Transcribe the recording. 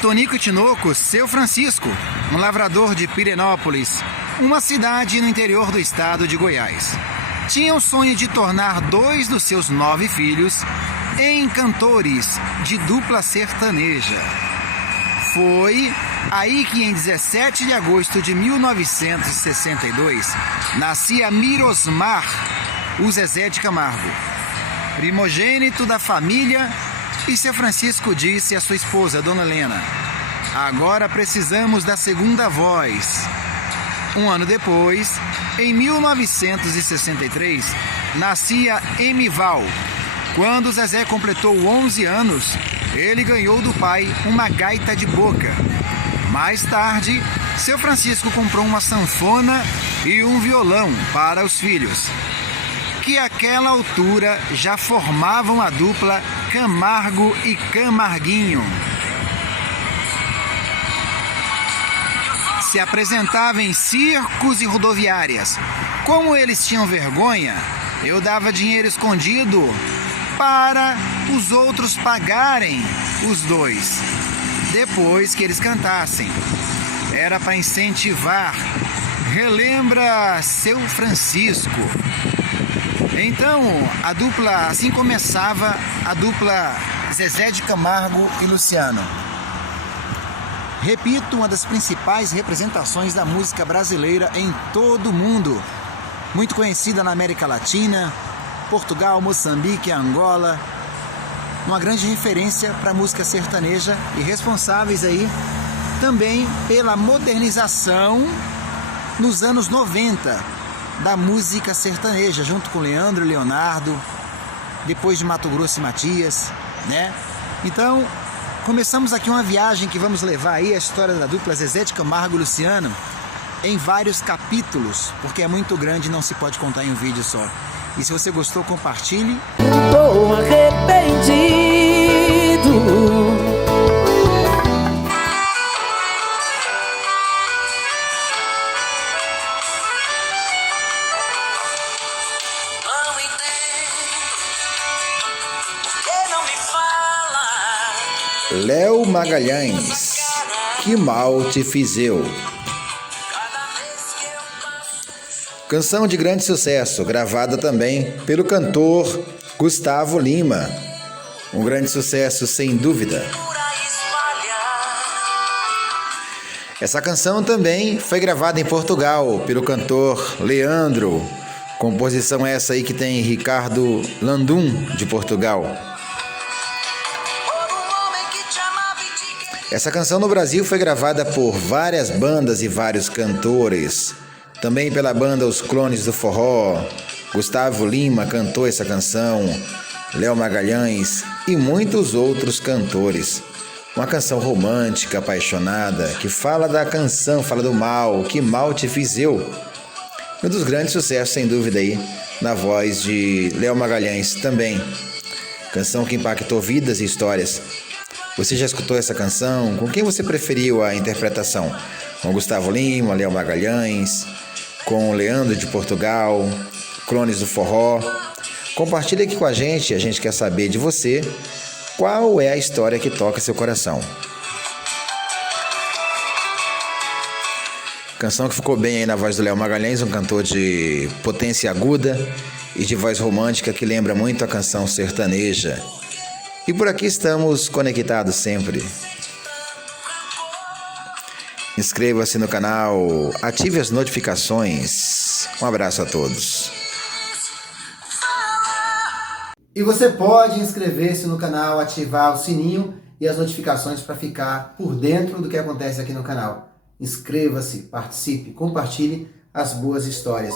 Tonico e Tinoco, seu Francisco, um lavrador de Pirenópolis, uma cidade no interior do estado de Goiás. Tinha o sonho de tornar 2 dos seus 9 filhos em cantores de dupla sertaneja. Foi aí que em 17 de agosto de 1962 nascia Mirosmar, o Zezé de Camargo, primogênito da família, e seu Francisco disse à sua esposa, Dona Helena: agora precisamos da segunda voz. Um ano depois, em 1963, nascia Emival. Quando Zezé completou 11 anos, ele ganhou do pai uma gaita de boca. Mais tarde, seu Francisco comprou uma sanfona e um violão para os filhos, que àquela altura já formavam a dupla Camargo e Camarguinho. Se apresentava em circos e rodoviárias. Como eles tinham vergonha, eu dava dinheiro escondido para os outros pagarem os 2, depois que eles cantassem. Era para incentivar. Relembra seu Francisco. Então, a dupla, assim começava a dupla Zezé de Camargo e Luciano. Repito, uma das principais representações da música brasileira em todo o mundo. Muito conhecida na América Latina, Portugal, Moçambique, Angola. Uma grande referência para a música sertaneja e responsáveis aí também pela modernização nos anos 90 da música sertaneja, junto com Leandro e Leonardo, depois de Mato Grosso e Matias, né? Então, começamos aqui uma viagem que vamos levar aí a história da dupla Zezé de Camargo e Luciano em vários capítulos, porque é muito grande e não se pode contar em um vídeo só. E se você gostou, compartilhe. Estou arrependido. Léo Magalhães, que mal te fiz eu. Canção de grande sucesso, gravada também pelo cantor Gustavo Lima. Um grande sucesso, sem dúvida. Essa canção também foi gravada em Portugal pelo cantor Leandro. Composição essa aí que tem Ricardo Landum, de Portugal. Essa canção no Brasil foi gravada por várias bandas e vários cantores. Também pela banda Os Clones do Forró. Gustavo Lima cantou essa canção, Léo Magalhães e muitos outros cantores. Uma canção romântica, apaixonada, que fala da canção, fala do mal, que mal te fiz eu. Um dos grandes sucessos, sem dúvida, aí, na voz de Léo Magalhães também. Canção que impactou vidas e histórias. Você já escutou essa canção? Com quem você preferiu a interpretação? Com Gustavo Lima, Léo Magalhães, com Leandro de Portugal, Clones do Forró? Compartilha aqui com a gente quer saber de você qual é a história que toca seu coração. Canção que ficou bem aí na voz do Léo Magalhães, um cantor de potência aguda e de voz romântica que lembra muito a canção sertaneja. E por aqui estamos conectados sempre. Inscreva-se no canal, ative as notificações. Um abraço a todos. E você pode inscrever-se no canal, ativar o sininho e as notificações para ficar por dentro do que acontece aqui no canal. Inscreva-se, participe, compartilhe as boas histórias.